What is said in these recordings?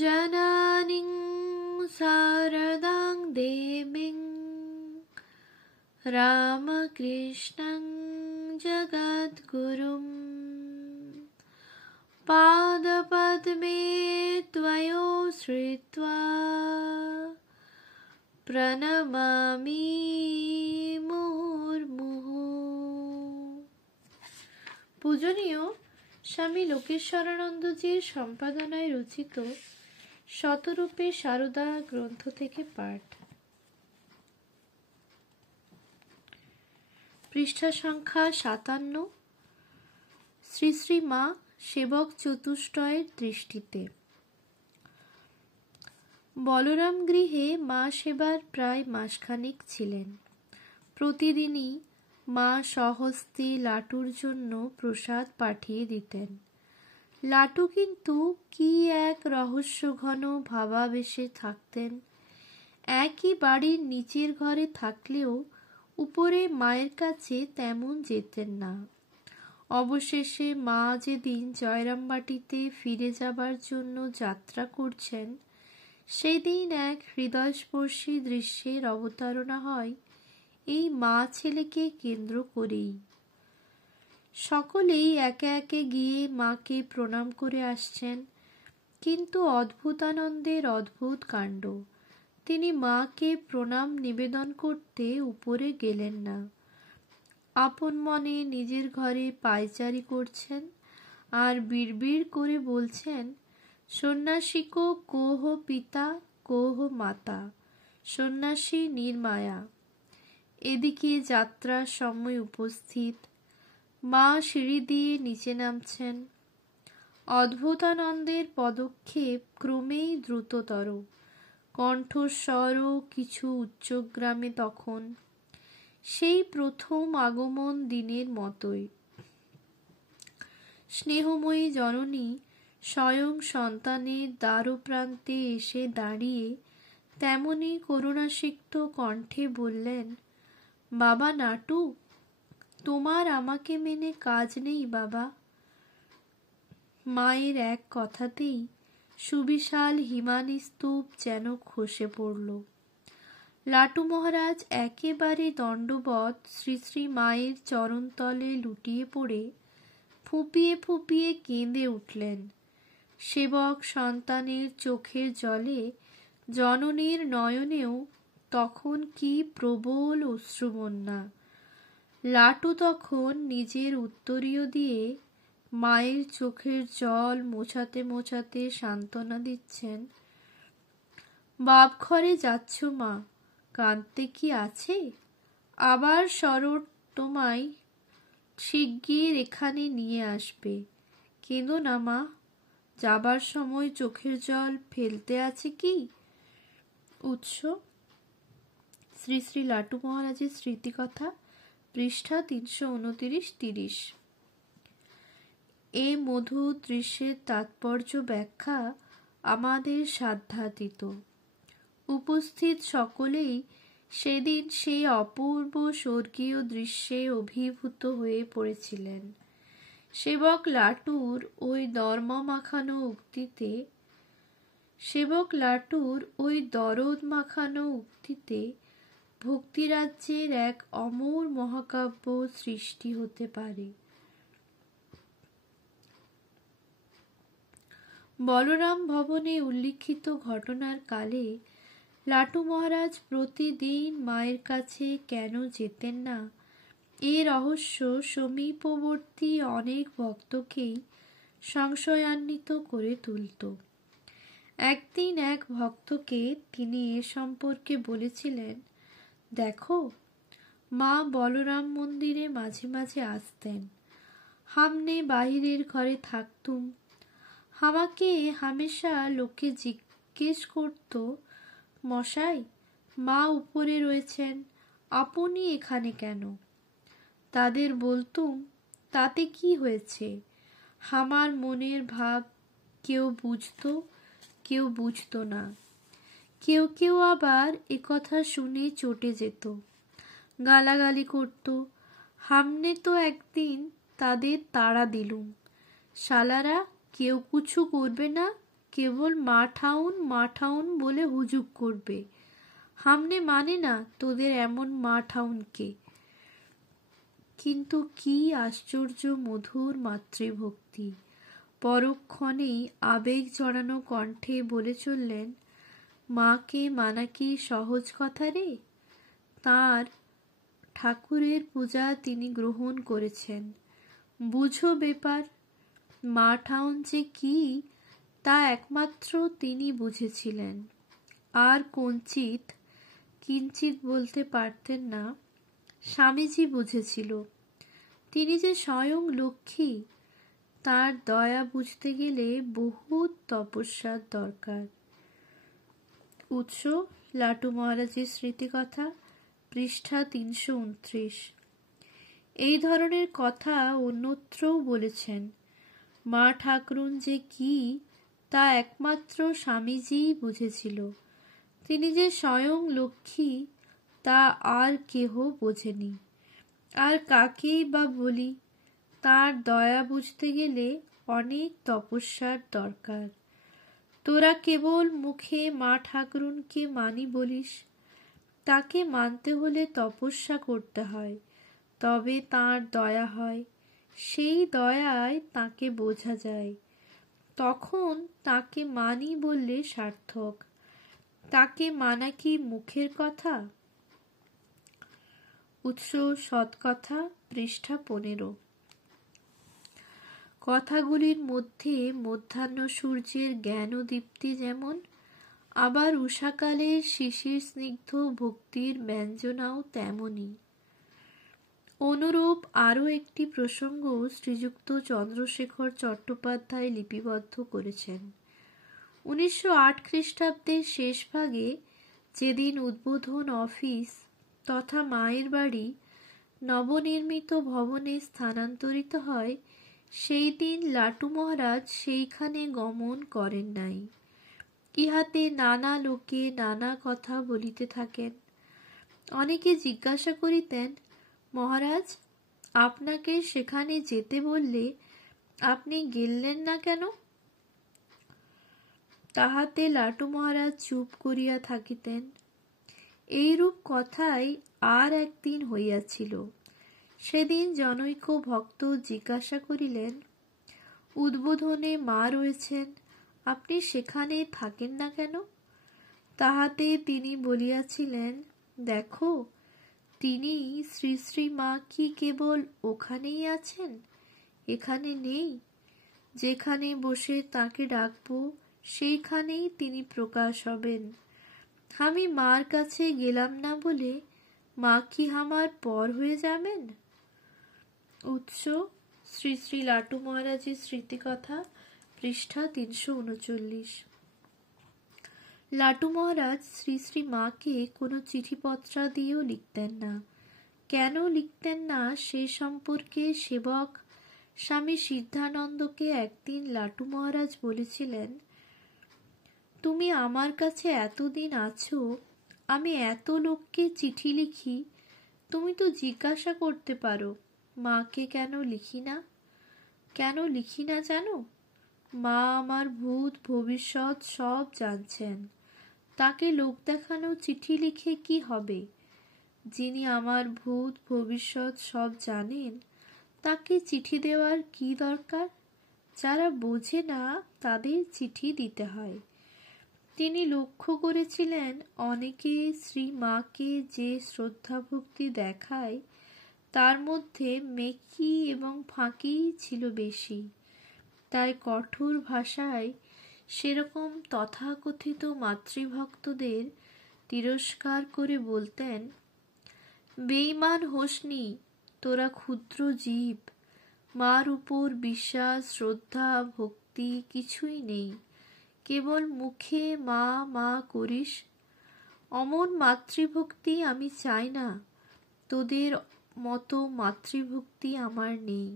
জননীং শারদাং দেবীং রামকৃষ্ণং জগদ্গুরুম পাদপদ্মে ত্বয়োশ্রিত্বা প্রণমামি মুহুর্মুহুঃ। পূজনীয় স্বামী লোকেশ্বরানন্দজির সম্পাদনায় রচিত শতরূপে সারদা গ্রন্থ থেকে পাঠ। পৃষ্ঠা সংখ্যা 57। শ্রী শ্রী মা সেবক চতুষ্টয়ের দৃষ্টিতে। বলরাম গৃহে মা সেবার প্রায় মাসখানেক ছিলেন। প্রতিদিনই মা স্বহস্তে লাটুর জন্য প্রসাদ পাঠিয়ে দিতেন। লাটু কিন্তু কি এক রহস্যঘন ভাবাবেশে থাকতেন। একই বাড়ির নিচের ঘরে থাকলেও উপরে মায়ের কাছে তেমন যেতেন না। অবশেষে মা যেদিন জয়রামবাটিতে ফিরে যাবার জন্য যাত্রা করছেন, সেদিন এক হৃদয়স্পর্শী দৃশ্যের অবতারণা হয় এই মা ছেলেকে কেন্দ্র করেই। সকলেই একে একে গিয়ে মাকে প্রণাম করে আসছেন, কিন্তু অদ্ভুতানন্দের অদ্ভুত কাণ্ড। তিনি মাকে প্রণাম নিবেদন করতে উপরে গেলেন না। আপন মনে নিজের ঘরে পায়চারি করছেন আর বিড়বিড় করে বলছেন, সন্ন্যাসীকো কোহ পিতা কোহ মাতা, সন্ন্যাসী নির্মায়া। এদিকে যাত্রার সময় উপস্থিত। মা সিঁড়ি দিয়ে নিচে নামছেন। অদ্ভুতানন্দের পদক্ষেপ ক্রমেই দ্রুততর, কণ্ঠস্বরও কিছু উচ্চগ্রামে তখন। সেই প্রথম আগমন দিনের মতোই। স্নেহময়ী জননী স্বয়ং সন্তানের দ্বারপ্রান্তে এসে দাঁড়িয়ে তেমনি করুণাসিক্ত কণ্ঠে বললেন, বাবা নাটু, তোমার আমাকে মেনে কাজ নেই বাবা। মায়ের এক কথাতেই সুবিশাল হিমানী স্তূপ যেন খসে পড়ল। লাটু মহারাজ একেবারে দণ্ডবৎ শ্রী শ্রী মায়ের চরণতলে লুটিয়ে পড়ে ফুঁপিয়ে ফুঁপিয়ে কেঁদে উঠলেন। সেবক সন্তানের চোখের জলে জননীর নয়নেও তখন কি প্রবল অশ্রুবন্যা। লাটু তখন নিজের উত্তরীয় দিয়ে মায়ের চোখের জল মোছাতে মোছাতে সান্ত্বনা দিচ্ছেন, বাপঘরে যাচ্ছ মা, কাঁদতে কি আছে? আবার শরৎ তোমায় শিগগির এখানে নিয়ে আসবে। কেঁদো না মা, যাবার সময় চোখের জল ফেলতে আছে কি? উৎস শ্রী শ্রী লাটু মহারাজের স্মৃতিকথা, পৃষ্ঠা 329-30। এ মধুর দৃশ্যের তাৎপর্য ব্যাখ্যা আমাদের সাধ্যাতীত। উপস্থিত সকলেই সেদিন সেই অপূর্ব স্বর্গীয় দৃশ্যে অভিভূত হয়ে পড়েছিলেন। সেবক লাটুর ওই দরদ মাখানো উক্তিতে ভক্তিরাজ্যের এক অমর মহাকাব্য সৃষ্টি হতে পারে। বলরাম ভবনে উল্লিখিত ঘটনার কালে লাটু মহারাজ প্রতিদিন মায়ের কাছে কেন যেতেন না, এ রহস্য সমীপবর্তী অনেক ভক্তকেই সংশয়ান্বিত করে তুলত। একদিন এক ভক্তকে তিনি এ সম্পর্কে বলেছিলেন, দেখো, মা বলরাম মন্দিরে মাঝে মাঝে আসতেন। হামনে বাহিরের ঘরে থাকতুম। আমাকে হামেশা লোকে জিজ্ঞেস করত, মশাই, মা উপরে রয়েছেন, আপনি এখানে কেন? তাদের বলতুম, তাতে কি হয়েছে? আমার মনের ভাব কেউ বুঝত, কেউ বুঝত না। কেউ কেউ আবার একথা শুনে চটে যেত, গালাগালি করত। হামনে তো একদিন তাদের তাড়া দিলুম, শালারা কেউ কিছু করবে না, কেবল মা ঠাউন বলে হুজুগ করবে। হামনে মানে না তোদের এমন মা ঠাউনকে। কিন্তু কি আশ্চর্য মধুর মাতৃভক্তি! পরক্ষণেই আবেগ জড়ানো কণ্ঠে বলে চললেন, মাকে মানা কি সহজ কথা রে? তাঁর ঠাকুরের পূজা তিনি গ্রহণ করেছেন, বুঝো ব্যাপার। মা ঠাউন যে কি তা একমাত্র তিনি বুঝেছিলেন, আর কিঞ্চিত বলতে পারতেন না। স্বামীজি বুঝেছিল। তিনি যে স্বয়ং লক্ষ্মী, তার দয়া বুঝতে গেলে বহুত তপস্যার দরকার। উৎস লাটু মহারাজের স্মৃতিকথা, পৃষ্ঠা 329। এই ধরনের কথা অন্যত্রও বলেছেন। মা ঠাকরুন যে কি তা একমাত্র স্বামীজিই বুঝেছিল। তিনি যে স্বয়ং লক্ষ্মী তা আর কেহ বোঝেনি। আর কাকেই বা বলি, তার দয়া বুঝতে গেলে অনেক তপস্যার দরকার। তোরা কেবল মুখে মা ঠাকরুনকে মানি বলিস, তাকে মানতে হলে তপস্যা করতে হয়, তবে তাঁর দয়া হয়। সেই দয়ায় তাকে বোঝা যায়, তখন তাকে মানি বললে সার্থক। তাকে মানা কি মুখের কথা? উৎস সৎকথা, পৃষ্ঠা 15। কথাগুলির মধ্যে মধ্যাহ্ন সূর্যের জ্ঞানোদীপ্তি যেমন, আবার উষাকালের শিশির স্নিগ্ধ ভক্তির ব্যঞ্জনাও তেমনি। অনুরূপ আরও একটি প্রসঙ্গ শ্রীযুক্ত চন্দ্রশেখর চট্টোপাধ্যায় লিপিবদ্ধ করেছেন। 1908 খ্রিস্টাব্দের শেষ ভাগে যেদিন উদ্বোধন অফিস তথা মায়ের বাড়ি নবনির্মিত ভবনে স্থানান্তরিত হয়, সেই দিন লাটু মহারাজ সেইখানে গমন করেন নাই। ইহাতে নানা লোকে নানা কথা বলিতে থাকেন। অনেকে জিজ্ঞাসা করিতেন, মহারাজ আপনাকে সেখানে যেতে বললে আপনি গেলেন না কেন? তাহাতে লাটু মহারাজ চুপ করিয়া থাকিতেন। এইরূপ কথাই আর একদিন হইয়াছিল। সেদিন জনৈক ভক্ত জিজ্ঞাসা করিলেন, উদ্বোধনে মা রয়েছেন, আপনি সেখানে থাকেন না কেন? তাহাতে তিনি বলিয়াছিলেন, দেখো, তিনি শ্রী শ্রী মা কি কেবল ওখানেই আছেন, এখানে নেই? যেখানে বসে তাকে ডাকব সেইখানেই তিনি প্রকাশ হবেন। আমি মার কাছে গেলাম না বলে মা কি আমার পর হয়ে যাবেন? উৎস শ্রী শ্রী লাটু মহারাজের স্মৃতিকথা, পৃষ্ঠা 339। লাটু মহারাজ শ্রী শ্রী মাকে কোনো চিঠিপত্রাদিও লিখতেন না। কেন লিখতেন না সে সম্পর্কে সেবক স্বামী সিদ্ধানন্দকে একদিন লাটু মহারাজ বলেছিলেন, তুমি আমার কাছে এতদিন আছো, আমি এত লোককে চিঠি লিখি, তুমি তো জিজ্ঞাসা করতে পারো মাকে কেন লিখি না। কেন লিখি না জানো? মা আমার ভূত ভবিষ্যৎ সব জানছেন, তাকে লোক দেখানো চিঠি লিখে কি হবে? যিনি আমার ভূত ভবিষ্যৎ সব জানেন, তাকে চিঠি দেওয়ার কি দরকার? যারা বোঝে না তাদের চিঠি দিতে হয়। তিনি লক্ষ্য করেছিলেন, অনেকে শ্রী মাকে যে শ্রদ্ধা ভক্তি দেখায় তার মধ্যে মেকি এবং ফাঁকি ছিল বেশি। তাই কঠোর ভাষায় সেরকম তথাকথিত মাতৃভক্তদের তিরস্কার করে বলতেন, বেঈমান হোসনি, তোরা ক্ষুদ্র জীব, মার উপর বিশ্বাস শ্রদ্ধা ভক্তি কিছুই নেই, কেবল মুখে মা মা করিস। অমন মাতৃভক্তি আমি চাই না, তোদের মতো মাতৃভক্তি আমার নেই।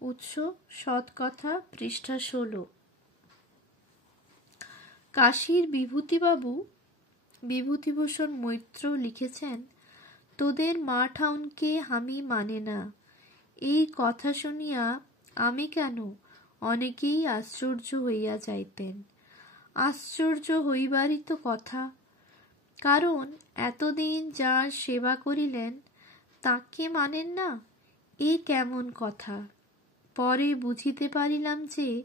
উৎস সৎকথা, পৃষ্ঠা 16। কাশীর বিভূতিভূষণ মৈত্র লিখেছেন, তোদের মা ঠাউনকে আমি মানে না। এই কথা শুনিয়া আমি কেন, অনেকেই আশ্চর্য হইয়া যাইতেন। আশ্চর্য হইবারই তো কথা, কারণ এতদিন যার সেবা করিলেন তাকে মানেন না, এ কেমন কথা। পরে বুঝিতে পারিলাম যে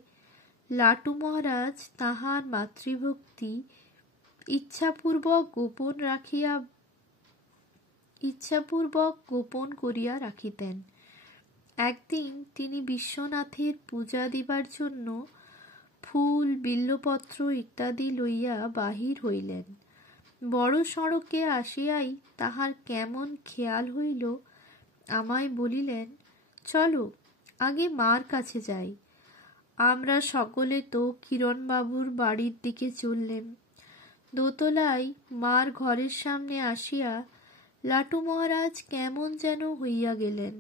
লাটু মহারাজ তাহার মাতৃভক্তি ইচ্ছাপূর্বক গোপন করিয়া রাখিতেন। একদিন তিনি বিশ্বনাথের পূজা দিবার জন্য ফুল, বিল্বপত্র ইত্যাদি লইয়া বাহির হইলেন। বড় সড়কে আসিয়াই তাহার কেমন খেয়াল হইল, আমায় বলিলেন, চলো আগে মার কাছে যাই। আমরা সকলে তো কিরণবাবুর বাড়ির দিকে চললেম। দোতলায় মার ঘরের সামনে আসিয়া লাটু মহারাজ কেমন যেন হইয়া গেলেন।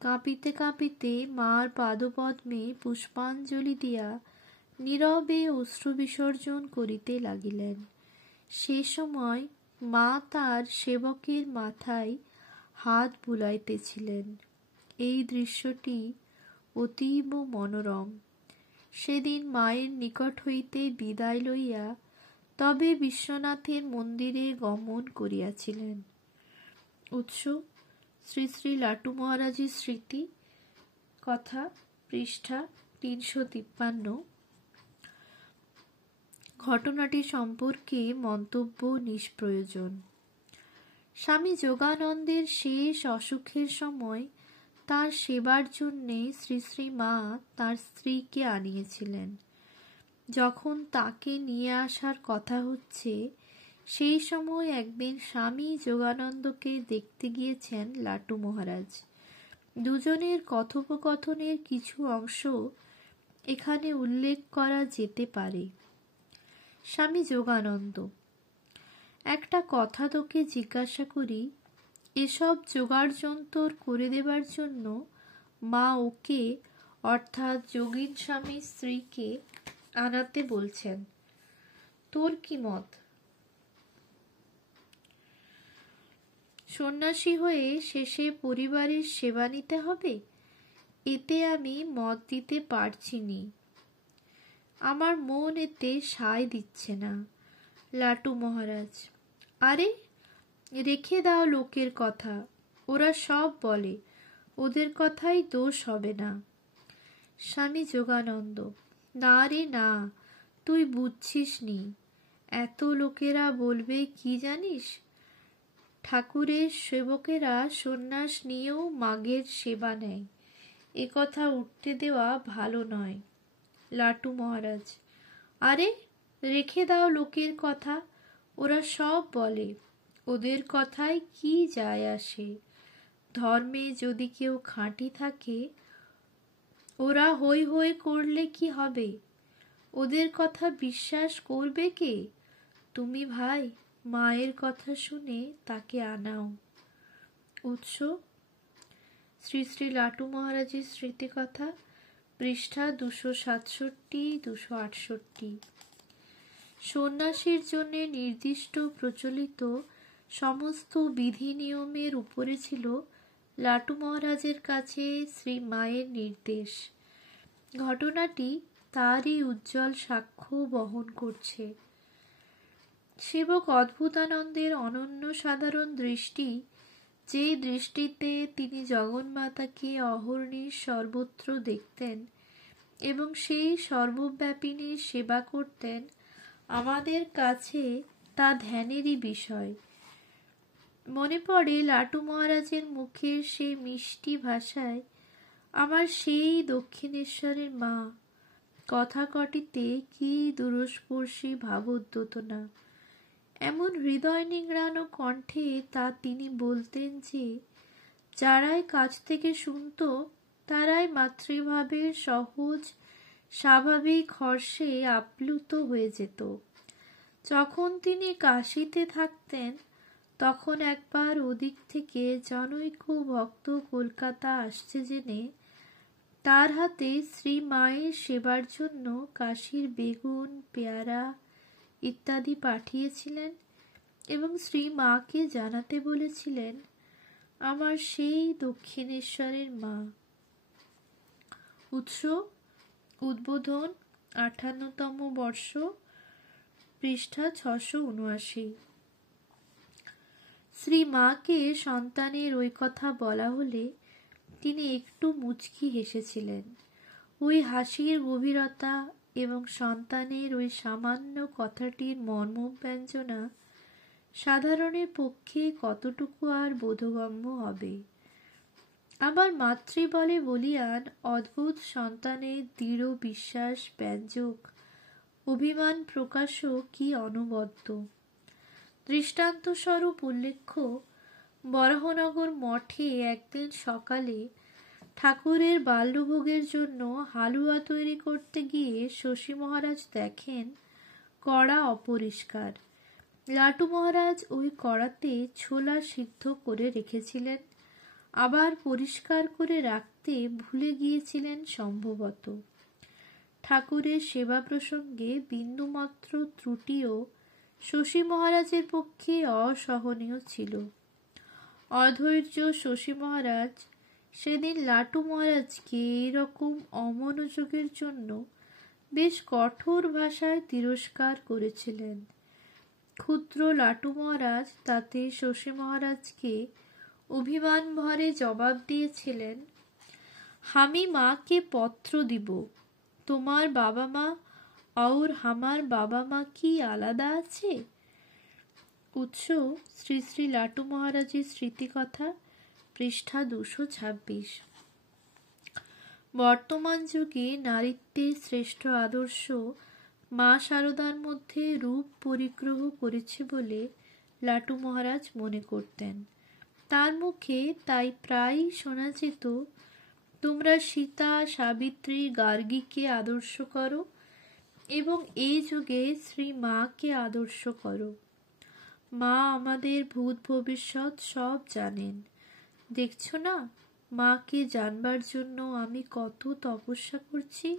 কাঁপিতে কাঁপিতে মার পাদপদ্মে পুষ্পাঞ্জলি দিয়া নীরবে অশ্রু বিসর্জন করিতে লাগিলেন। সে সময় মা তার সেবকের মাথায় হাত বুলাইতেছিলেন। এই দৃশ্যটি অতীব মনোরম। সেদিন মায়ের নিকট হইতে বিদায় লইয়া তবে বিশ্বনাথের মন্দিরে গমন করিয়াছিলেন। উৎস: শ্রী শ্রী লাটু মহারাজের স্মৃতি কথা, পৃষ্ঠা 353। ঘটনাটি সম্পর্কে মন্তব্য নিষ্প্রয়োজন। স্বামী যোগানন্দের শেষ অসুখের সময় তার সেবার জন্যে শ্রী শ্রী মা তার স্ত্রীকে আনিয়েছিলেন। যখন তাকে নিয়ে আসার কথা হচ্ছে, সেই সময় একদিন স্বামী যোগানন্দকে দেখতে গিয়েছেন লাটু মহারাজ। দুজনের কথোপকথনের কিছু অংশ এখানে উল্লেখ করা যেতে পারে। স্বামী যোগানন্দ: একটা কথা তোকে জিজ্ঞাসা করি, এসব জোগাড় যন্তর করে দেবার জন্য মা ওকে অর্থাৎ যোগীন স্বামীর স্ত্রীকে আনাতে বলছেন, তোর কি মত? সন্ন্যাসী হয়ে শেষে পরিবারের সেবা নিতে হবে, এতে আমি মত দিতে পারছি নি। আমার মন এতে সায় দিচ্ছে না। লাটু মহারাজ: আরে রেখে দাও লোকের কথা, ওরা সব বলে, ওদের কথাই দোষ হবে না। স্বামী যোগানন্দ: না রে না, তুই বুঝছিস নি। এত লোকেরা বলবে কি জানিস? ঠাকুরের সেবকেরা সন্ন্যাস নিয়েও মাগের সেবা নেয়, এ কথা উঠতে দেওয়া ভালো নয়। লাটু মহারাজ: আরে রেখে দাও লোকের কথা, ওরা সব বলে, ওদের কথায় কি যায় আসে? ধর্মে যদি কেউ খাঁটি থাকে, ওরা হই হই করলে কি হবে? ওদের কথা বিশ্বাস করবে কে? তুমি ভাই মায়ের কথা শুনে তাকে আনাও। উৎস: শ্রী শ্রী লাটু মহারাজের স্মৃতিকথা, পৃষ্ঠা 267-268। সন্ন্যাসীর জন্য নির্দিষ্ট প্রচলিত সমস্ত বিধি নিয়মের উপরে ছিল লাটু মহারাজের কাছে শ্রী মায়ের নির্দেশ। ঘটনাটি তারই উজ্জ্বল সাক্ষ্য বহন করছে। সেবক অদ্ভুতানন্দের অনন্য সাধারণ দৃষ্টি, যে দৃষ্টিতে তিনি জগন্মাতাকে অহর্নিশ সর্বত্র দেখতেন এবং সেই সর্বব্যাপিনীর সেবা করতেন, আমাদের কাছে তা ধ্যানেরই বিষয়। মনে পড়ে লাটু মহারাজের মুখের সেই মিষ্টি ভাষায়, আমার সেই দক্ষিণেশ্বরের মা, কথা কটিতে কি দূরস্পর্শী ভাবোদ্যোতনা। এমন হৃদয় নিংড়ানো কণ্ঠে তা তিনি বলতেন যে যারাই কাছ থেকে শুনত তারাই মাতৃভাবের সহজ স্বাভাবিক হর্ষে আপ্লুত হয়ে যেত। যখন তিনি কাশীতে থাকতেন, তখন একবার ওদিক থেকে জনৈক ভক্ত কলকাতা আসছে জেনে তার হাতে শ্রী মায়ের সেবার জন্য কাশীর বেগুন, পেয়ারা ইত্যাদি পাঠিয়েছিলেন এবং শ্রী মাকে জানাতে বলেছিলেন, আমার সেই দক্ষিণেশ্বরের মা। উৎস: উদ্বোধন, 58তম বর্ষ, পৃষ্ঠা 679। শ্রী মাকে সন্তানের ওই কথা বলা হলে তিনি একটু মুচকি হেসেছিলেন। ওই হাসির গভীরতা এবং সন্তানের ওই সামান্য কথাটির মর্মব্যঞ্জনা সাধারণের পক্ষে কতটুকু আর বোধগম্য হবে। আমার মাতৃবলে বলিয়ান অদ্ভুত সন্তানের দৃঢ় বিশ্বাস ব্যঞ্জক অভিমান প্রকাশও কি অনবদ্য। দৃষ্টান্তস্বরূপ উল্লেখ্য, বরাহনগর মঠে একদিন সকালে ঠাকুরের বাল্যভোগের জন্য হালুয়া তৈরি করতে গিয়ে শশী মহারাজ দেখেন কড়া অপরিষ্কার। লাটু মহারাজ ওই কড়াতে ছোলা সিদ্ধ করে রেখেছিলেন, আবার পরিষ্কার করে রাখতে ভুলে গিয়েছিলেন সম্ভবত। ঠাকুরের সেবা প্রসঙ্গে বিন্দুমাত্র ত্রুটিও শশী মহারাজের পক্ষে অসহনীয় ছিল। অধৈর্য শশী মহারাজ সেদিন লাটু মহারাজকে এইরকম অমনোযোগের জন্য বেশ কঠোর ভাষায় তিরস্কার করেছিলেন। ক্ষুদ্র লাটু মহারাজ তাতে শশী মহারাজকে অভিমান ভরে জবাব দিয়েছিলেন, আমি মাকে পত্র দিব, তোমার বাবা মা और আমার বাবা মা কি আলাদা আছে? উৎস শ্রী শ্রী লাটু মহারাজের স্মৃতিকথা, পৃষ্ঠা 226। বর্তমান যুগে নারীত্বের শ্রেষ্ঠ আদর্শ মা শারদার মধ্যে রূপ পরিগ্রহ করেছে বলে লাটু মহারাজ মনে করতেন। তার মুখে তাই প্রায়ই শোনা যেত, তোমরা সীতা, সাবিত্রী, গার্গীকে আদর্শ করো এবং এই যুগে শ্রী মাকে আদর্শ করো। মা আমাদের ভূত ভবিষ্যৎ সব জানেন। দেখছো না, মাকে জানবার জন্য আমি কত তপস্যা করছি।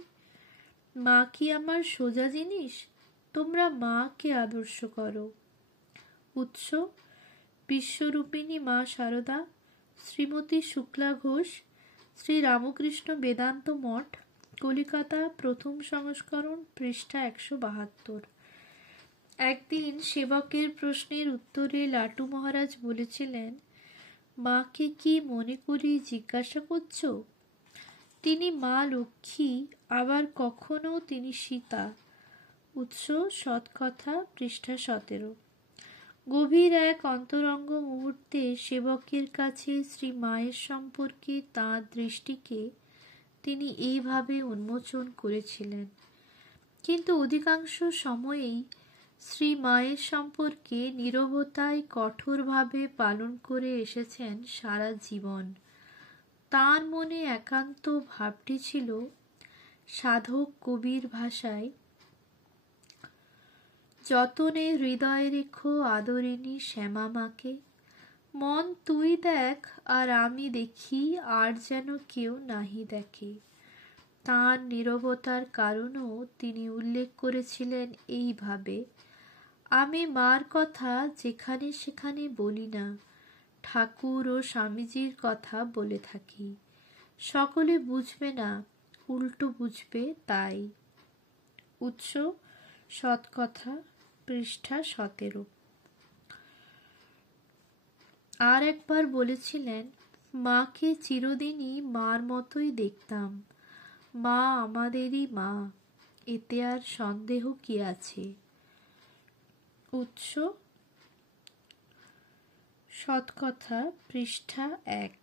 মা কি আমার সোজা জিনিস? তোমরা মাকে আদর্শ করো। উৎস বিশ্বরূপিণী মা শারদা, শ্রীমতী শুক্লা ঘোষ, শ্রী রামকৃষ্ণ বেদান্ত মঠ, কলিকাতা, প্রথম সংস্করণ, পৃষ্ঠা 172। একদিন সেবকের প্রশ্নের উত্তরে লাটু মহারাজ বলেছিলেন, মাকে কি মনে করি জিজ্ঞাসা করছো? তিনি মা লক্ষ্মী, আবার কখনো তিনি সীতা। উৎস সৎকথা, পৃষ্ঠা 17। গভীর এক অন্তরঙ্গ মুহূর্তে সেবকের কাছে শ্রী মায়ের সম্পর্কে তাঁর দৃষ্টিকে তিনি এইভাবে উন্মোচন করেছিলেন। কিন্তু অধিকাংশ সময়েই শ্রী মায়ের সম্পর্কে নীরবতায় কঠোরভাবে পালন করে এসেছেন সারা জীবন। তাঁর মনে একান্ত ভাবটি ছিল, সাধক কবির ভাষায়, যতনে হৃদয় রেখো আদরিণী শ্যামা মাকে, মন তুই দেখ আর আমি দেখি, আর যেন কেউ নাহি দেখে। তাঁর নীরবতার কারণও তিনি উল্লেখ করেছিলেন এইভাবে, আমি মার কথা যেখানে সেখানে বলি না, ঠাকুর ও স্বামীজির কথা বলে থাকি। সকলে বুঝবে না, উল্টো বুঝবে তাই। উৎস সৎকথা, পৃষ্ঠা 17। আর একবার বলেছিলেন, মাকে চিরদিনই মার মতোই দেখতাম। মা আমাদেরই মা, এতে আর সন্দেহ কি আছে? উৎস সৎকথা, পৃষ্ঠা 1।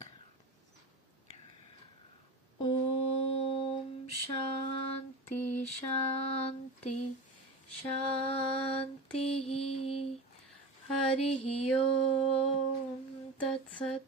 ওম শান্তি শান্তি শান্তি। হরি ওম তৎসৎ।